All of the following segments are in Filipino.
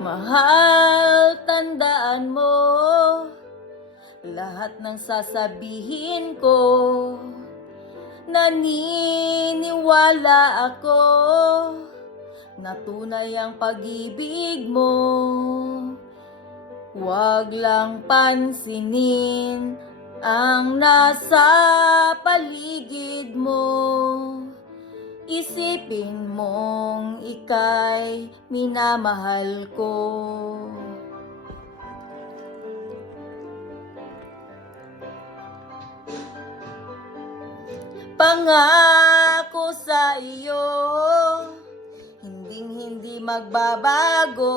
Mahal, tandaan mo lahat ng sasabihin ko. Naniniwala ako na tunay ang pag-ibig mo. Huwag lang pansinin ang nasa paligid mo. Isipin mong ika'y minamahal ko. Pangako sa iyo, hindi magbabago.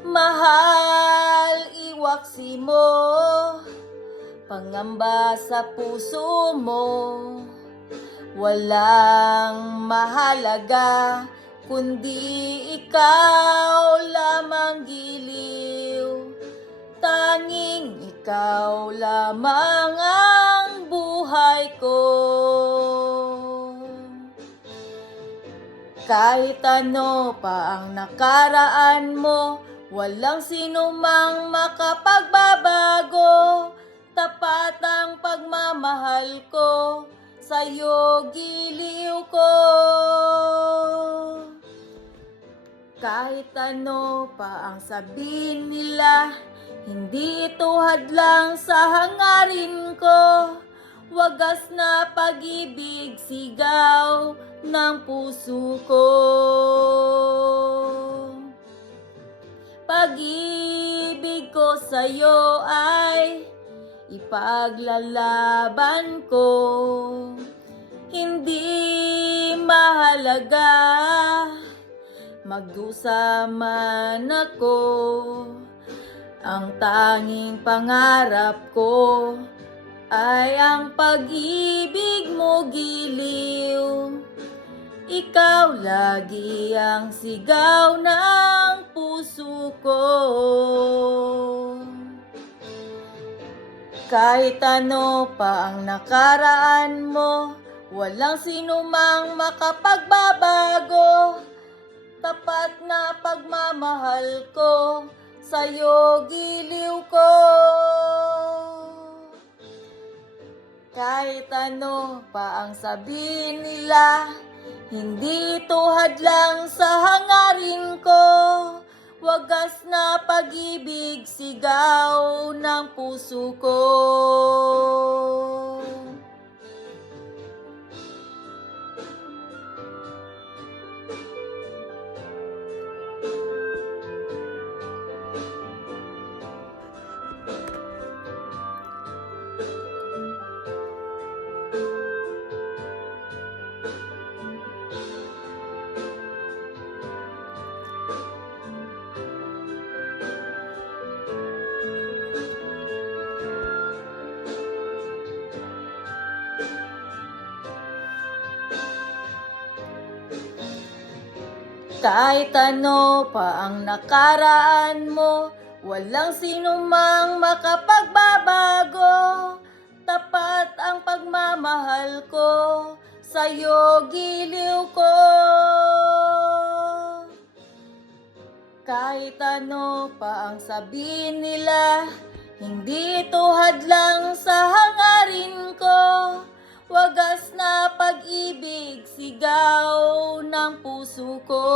Mahal, iwaksi mo, pangamba sa puso mo. Walang mahalaga, kundi ikaw lamang giliw. Tanging ikaw lamang ang buhay ko. Kahit ano pa ang nakaraan mo, walang sinumang makapagbabago. Tapat ang pagmamahal ko, sa'yo giliw ko. Kahit ano pa ang sabihin nila, hindi ito hadlang sa hangarin ko. Wagas na pag-ibig, sigaw ng puso ko. Pag-ibig ko sa'yo ay ipaglalaban ko. Hindi mahalaga magdusa man ako. Ang tanging pangarap ko ay ang pag-ibig mo giliw. Ikaw lagi ang sigaw ng puso ko. Kahit ano pa ang nakaraan mo, walang sinumang makapagbabago. Tapat na pagmamahal ko, sa'yo giliw ko. Kahit ano pa ang sabihin nila, hindi ito hadlang sa hangarin ko. Wagas na pag-ibig, sigaw ng puso ko. Kahit ano pa ang nakaraan mo, walang sinumang makapagbabago. Tapat ang pagmamahal ko, sa'yo giliw ko. Kahit ano pa ang sabihin nila, hindi ito hadlang sa hangarin ko. Wagas na pag-ibig, sigaw ng puso ko.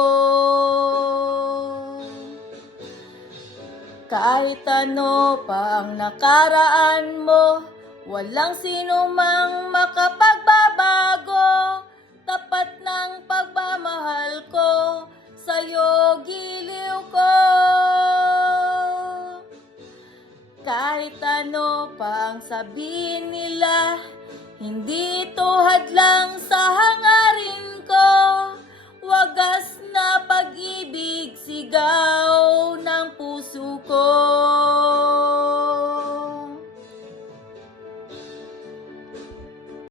Kahit ano pa ang nakaraan mo, walang sinumang makapagbabago. Tapat ng pagmamahal ko, sa'yo giliw ko. Kahit ano pa ang sabihin nila,